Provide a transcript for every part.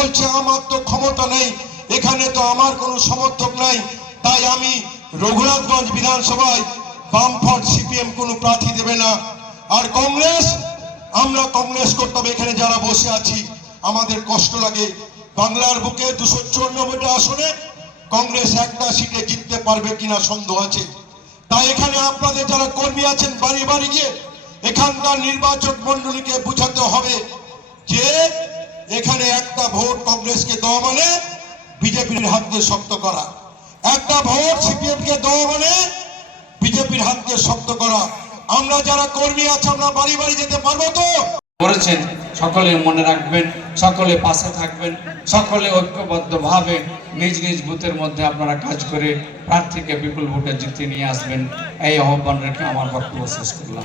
বলছে আমার তো ক্ষমতা নেই, এখানে তো আমার কোনো সমর্থক নাই, তাই আমি রঘুনাথগঞ্জ বিধানসভায় বামফ্রন্ট সিপিএম কোনো প্রার্থী দেবে না। আর কংগ্রেস, আমরা কংগ্রেস করতে হবে। এখানে যারা বসে আছি আমাদের কষ্ট লাগে, বাংলার বুকে 294টা আসনে কংগ্রেস একটা সিটে জিততে পারবে কিনা সন্দেহ আছে। তাই এখানে আপনাদের যারা কর্মী আছেন বাড়ি বাড়ি গিয়ে এখানকার নির্বাচক মন্ডলীকে বুঝাতে হবে যে এখানে একটা ভোট কংগ্রেসকে দেওয়া মানে বিজেপির হাতকে শক্ত করা, একটা ভোট সিপিএম কে দেওয়া মানে বিজেপির হাতকে শক্ত করা। আমরা যারা কর্মী আছে আমরা বাড়ি বাড়ি যেতে পারবো তো? করেছেন সকলে মনে রাখবেন, সকলে পাশে থাকবেন, সকলে ঐক্যবদ্ধভাবে নিজ নিজ বুথের মধ্যে আপনারা কাজ করে প্রার্থীকে বিপুল ভোটে জিতে নিয়ে আসবেন। এই আহ্বান রেখে আমার বক্তব্য শেষ করলাম।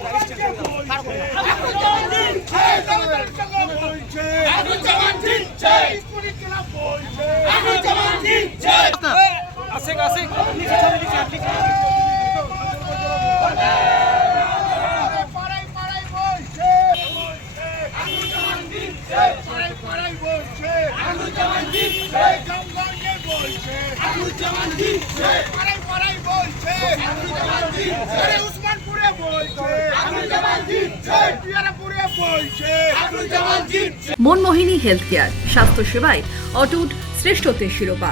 মনমোহিনী হেলথ কেয়ার, স্বাস্থ্য সেবায় অটুট শ্রেষ্ঠত্বের শিরোপা।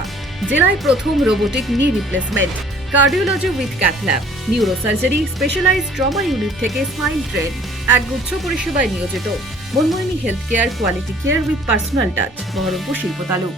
জেলায় প্রথম robotic knee replacement, cardiology with cath lab, neurosurgery, specialized trauma unit থেকে স্মাইল ট্রেন, একগুচ্ছ পরিষেবায় নিয়োজিত। Manmohini health care, quality care with personal touch, Baharampur শিল্প তালুক।